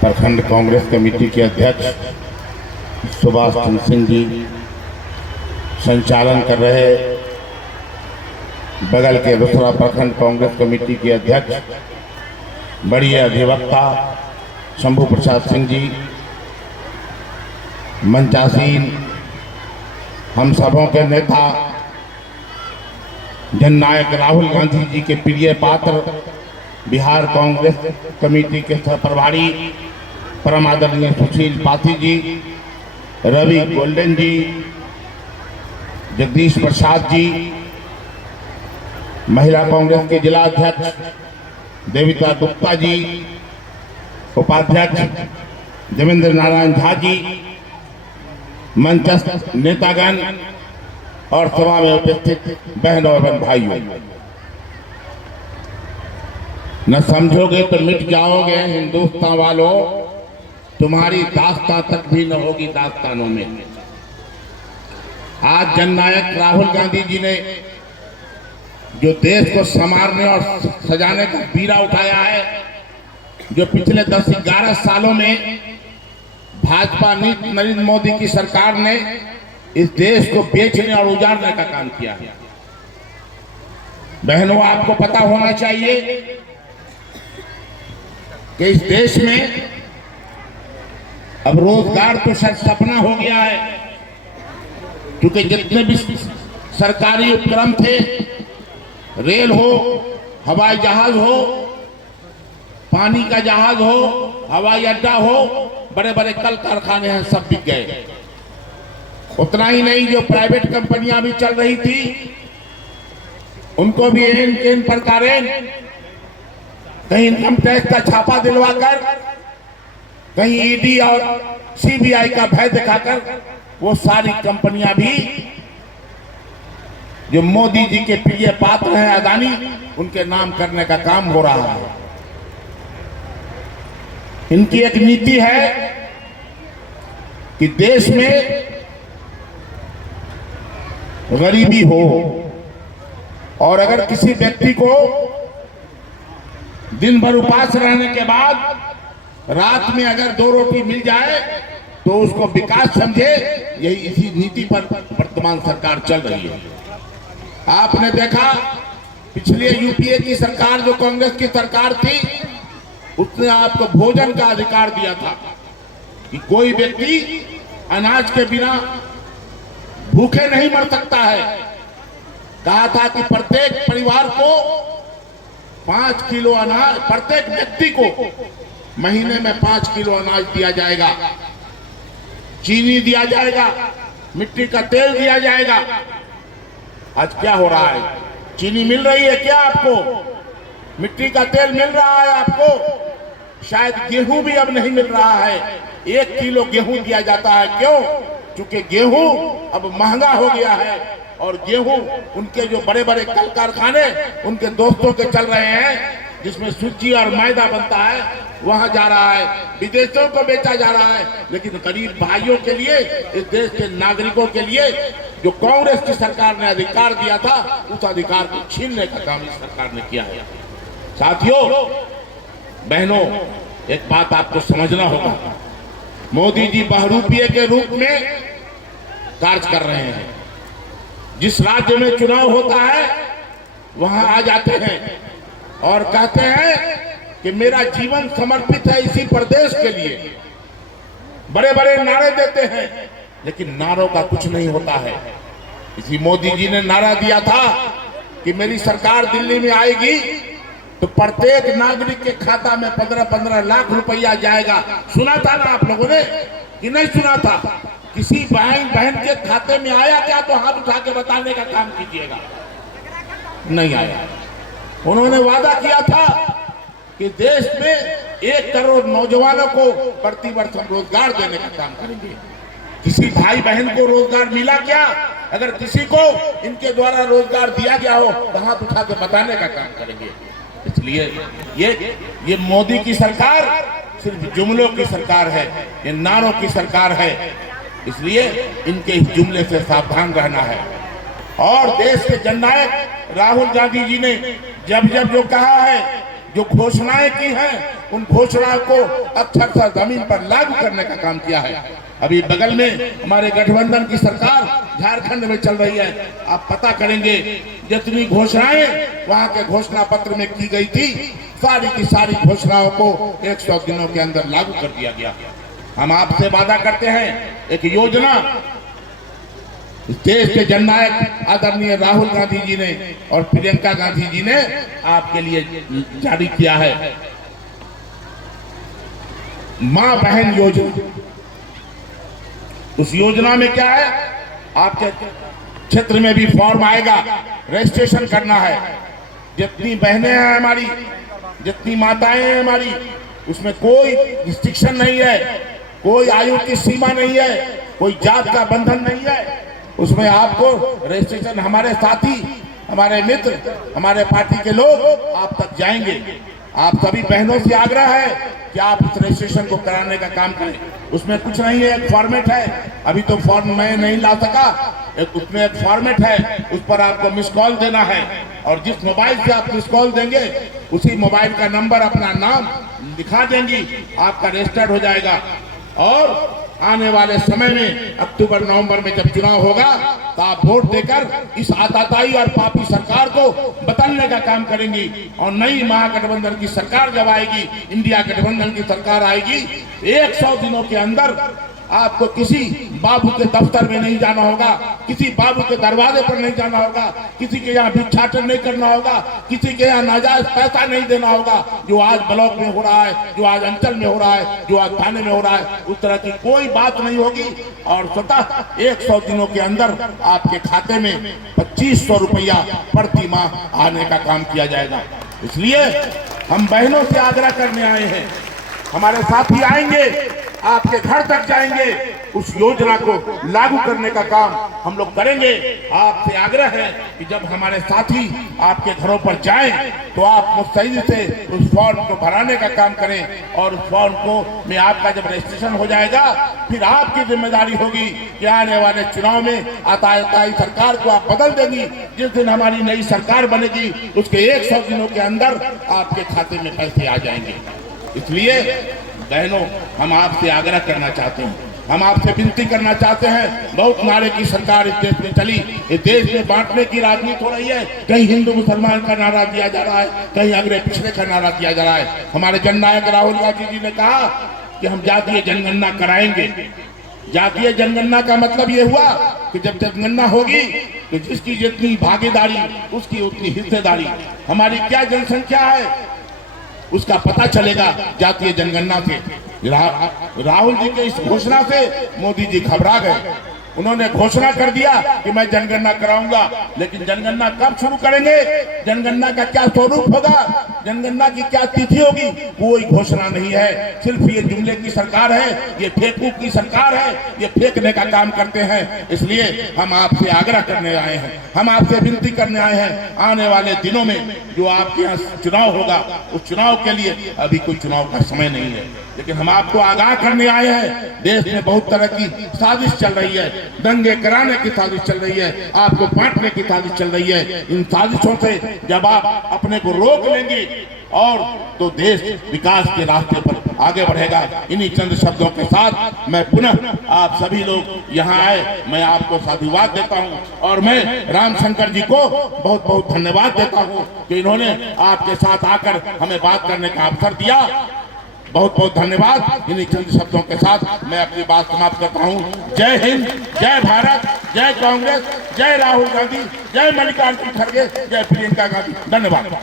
प्रखंड कांग्रेस कमेटी के अध्यक्ष सुभाष चंद्र सिंह जी संचालन कर रहे, बगल के दूसरा प्रखंड कांग्रेस कमेटी के अध्यक्ष बड़ी अधिवक्ता शंभू प्रसाद सिंह जी, मंचासीन हम सबों के नेता जननायक राहुल गांधी जी के प्रिय पात्र बिहार कांग्रेस कमेटी के प्रभारी परम आदरणीय सुशील पाठी जी, रवि गोल्डन जी, जगदीश प्रसाद जी, महिला कांग्रेस के जिला अध्यक्ष देविता गुप्ता जी, उपाध्यक्ष देवेंद्र नारायण झा जी, मंचस्थ नेतागण और सभा में उपस्थित बहनों एवं भाइयों, न समझोगे तो मिट जाओगे हिंदुस्तान वालों, तुम्हारी दास्तां तक भी न होगी दास्तानों में। आज जननायक राहुल गांधी जी ने जो देश को संवारने और सजाने का बीड़ा उठाया है, जो पिछले 10-11 सालों में भाजपा नरेंद्र मोदी की सरकार ने इस देश को बेचने और उजाड़ने का काम किया है। बहनों, आपको पता होना चाहिए कि इस देश में अब रोजगार तो शायद सपना हो गया है, क्योंकि जितने भी सरकारी उपक्रम थे, रेल हो, हवाई जहाज हो, पानी का जहाज हो, हवाई अड्डा हो, बड़े बड़े कल कारखाने हैं, सब बिक गए। उतना ही नहीं, जो प्राइवेट कंपनियां भी चल रही थी उनको भी इन प्रकारें कहीं इनकम टैक्स का छापा दिलवाकर, कहीं ईडी और सीबीआई का भय दिखाकर वो सारी कंपनियां भी जो मोदी जी के प्रिय पात्र हैं अदानी, उनके नाम करने का काम हो रहा है। इनकी एक नीति है कि देश में गरीबी हो, और अगर किसी व्यक्ति को दिन भर उपास रहने के बाद रात में अगर 2 रोटी मिल जाए तो उसको विकास समझे। यही इसी नीति पर वर्तमान सरकार चल रही है। आपने देखा पिछले यूपीए की सरकार, जो कांग्रेस की सरकार थी, उसने आपको भोजन का अधिकार दिया था कि कोई व्यक्ति अनाज के बिना भूखे नहीं मर सकता है। कहा था कि प्रत्येक परिवार को 5 किलो अनाज, प्रत्येक व्यक्ति को महीने में 5 किलो अनाज दिया जाएगा, चीनी दिया जाएगा, मिट्टी का तेल दिया जाएगा। आज क्या हो रहा है? चीनी मिल रही है क्या आपको? मिट्टी का तेल मिल रहा है आपको? शायद गेहूं भी अब नहीं मिल रहा है। 1 किलो गेहूं दिया जाता है। क्यों? क्योंकि गेहूं अब महंगा हो गया है, और गेहूं उनके जो बड़े बड़े कल कारखाने उनके दोस्तों के चल रहे हैं, जिसमें सूजी और मैदा बनता है, वहां जा रहा है, विदेशों को बेचा जा रहा है। लेकिन गरीब भाइयों के लिए, इस देश के नागरिकों के लिए जो कांग्रेस की सरकार ने अधिकार दिया था, उस अधिकार को छीनने का काम इस सरकार ने किया है। साथियों, बहनों, एक बात आपको समझना होगा, मोदी जी बहरूपिये के रूप में कार्य कर रहे हैं। जिस राज्य में चुनाव होता है वहां आ जाते हैं और कहते हैं कि मेरा जीवन समर्पित है इसी प्रदेश के लिए। बड़े बड़े नारे देते हैं, लेकिन नारों का कुछ नहीं होता है। इसी मोदी जी ने नारा दिया था कि मेरी सरकार दिल्ली में आएगी तो प्रत्येक नागरिक के खाता में 15-15 लाख रुपया जाएगा। सुना था ना आप लोगों ने कि नहीं सुना था? किसी बहन के खाते में आया क्या? तो हाथ उठा के बताने का काम कीजिएगा। नहीं आया। उन्होंने वादा किया था कि देश में 1 करोड़ नौजवानों को प्रति वर्ष हम रोजगार देने का काम करेंगे। किसी भाई बहन को रोजगार मिला क्या? अगर किसी को इनके द्वारा रोजगार दिया गया हो तो हाथ उठा के बताने का काम करेंगे। इसलिए ये मोदी की सरकार सिर्फ जुमलों की सरकार है, ये नारों की सरकार है। इसलिए इनके इस जुमले से सावधान रहना है। और देश के जननायक राहुल गांधी जी ने जब जब जो कहा है, जो घोषणाएं की हैं उन घोषणाओं को अक्षरशः जमीन पर लागू करने का काम किया है। अभी बगल में हमारे गठबंधन की सरकार झारखंड में चल रही है। आप पता करेंगे जितनी घोषणाएं वहां के घोषणा पत्र में की गई थी, सारी की सारी घोषणाओं को 100 दिनों के अंदर लागू कर दिया गया। हम आपसे वादा करते हैं एक योजना देश के जननायक आदरणीय राहुल गांधी जी ने और प्रियंका गांधी जी ने आपके लिए जारी किया है, मां बहन योजना। उस योजना में क्या है, आपके क्षेत्र में भी फॉर्म आएगा, रजिस्ट्रेशन करना है। जितनी बहनें हैं हमारी, जितनी माताएं हैं हमारी, उसमें कोई रिस्ट्रिक्शन नहीं है, कोई आयु की सीमा नहीं है, कोई जात का बंधन नहीं है। उसमें आपको रजिस्ट्रेशन, हमारे साथी, हमारे मित्र, हमारे पार्टी के लोग आप तक जाएंगे। आप सभी बहनों से आग्रह है कि आप उस रजिस्ट्रेशन को कराने का काम करें। उसमें कुछ नहीं है, एक फॉर्मेट है। अभी तो फॉर्म मैं नहीं ला सका, उसमें एक फॉर्मेट है, उस पर आपको मिस कॉल देना है और जिस मोबाइल से आप मिस कॉल देंगे उसी मोबाइल का नंबर, अपना नाम लिखा देंगी, आपका रजिस्टर्ड हो जाएगा। और आने वाले समय में अक्टूबर नवंबर में जब चुनाव होगा तो आप वोट देकर इस आताताई और पापी सरकार को बदलने का काम करेंगी। और नई महागठबंधन की सरकार जब आएगी, इंडिया गठबंधन की सरकार आएगी, 100 दिनों के अंदर आपको किसी बाबू के दफ्तर में नहीं जाना होगा, किसी बाबू के दरवाजे पर नहीं जाना होगा, किसी के यहाँ भिक्षाटन नहीं करना होगा, किसी के यहाँ नाजायज पैसा नहीं देना होगा। जो आज ब्लॉक में हो रहा है, जो आज अंचल में हो रहा है, जो आज थाने में हो रहा है, उस तरह की कोई बात नहीं होगी। और स्वतः 100 दिनों के अंदर आपके खाते में 2500 रुपया प्रति माह आने का काम किया जाएगा। इसलिए हम बहनों से आग्रह करने आए हैं, हमारे साथी आएंगे, आपके घर तक जाएंगे, उस योजना को लागू करने का काम हम लोग करेंगे। आपसे आग्रह है कि जब हमारे साथी आपके घरों पर जाएं तो आप मुस्तैदी से उस फॉर्म को भराने का काम करें। और उस फॉर्म को में आपका जब रजिस्ट्रेशन हो जाएगा, फिर आपकी जिम्मेदारी होगी कि आने वाले चुनाव में आताताई सरकार को आप बदल देंगी। जिस दिन हमारी नई सरकार बनेगी उसके 100 दिनों के अंदर आपके खाते में पैसे आ जाएंगे। इसलिए बहनों, हम आपसे आग्रह करना चाहते हैं, हम आपसे विनती करना चाहते हैं। बहुत नारे की सरकार इस देश में चली, इस देश में बांटने की राजनीति हो रही है। कहीं हिंदू मुसलमान का नारा दिया जा रहा है, कहीं अगले पिछड़े का नारा दिया जा रहा है। हमारे जननायक राहुल गांधी जी ने कहा कि हम जातीय जनगणना कराएंगे। जातीय जनगणना का मतलब ये हुआ कि जब जनगणना होगी तो जिसकी जितनी भागीदारी उसकी उतनी हिस्सेदारी। हमारी क्या जनसंख्या है उसका पता चलेगा जातीय जनगणना से। राहुल जी के इस घोषणा से मोदी जी घबरा गए। उन्होंने घोषणा कर दिया कि मैं जनगणना कराऊंगा, लेकिन जनगणना कब शुरू करेंगे, जनगणना का क्या स्वरूप होगा, जनगणना की क्या तिथि होगी, कोई घोषणा नहीं है। सिर्फ ये जुमले की सरकार है, ये फेकूक की सरकार है, ये फेंकने का काम करते हैं। इसलिए हम आपसे आग्रह करने आए हैं, हम आपसे विनती करने आए हैं, आने वाले दिनों में जो आपके यहाँ चुनाव होगा, उस चुनाव के लिए अभी कोई चुनाव का समय नहीं है, लेकिन हम आपको आगाह करने आए हैं। देश में बहुत तरह की साजिश चल रही है, दंगे कराने की साजिश चल रही है, आपको बांटने की साजिश चल रही है। इन साजिशों से जब आप अपने को रोक लेंगे और तो देश विकास के रास्ते पर आगे बढ़ेगा। इन्हीं चंद शब्दों के साथ मैं पुनः आप सभी लोग यहाँ आए, मैं आपको साधुवाद देता हूँ और मैं रामशंकर जी को बहुत बहुत धन्यवाद देता हूँ कि इन्होंने आपके साथ आकर हमें बात करने का अवसर दिया। बहुत बहुत धन्यवाद। इन्हीं चंद शब्दों के साथ मैं अपनी बात समाप्त करता हूँ। जय हिंद, जय भारत, जय कांग्रेस, जय राहुल गांधी, जय मल्लिकार्जुन खड़गे, जय प्रियंका गांधी। धन्यवाद।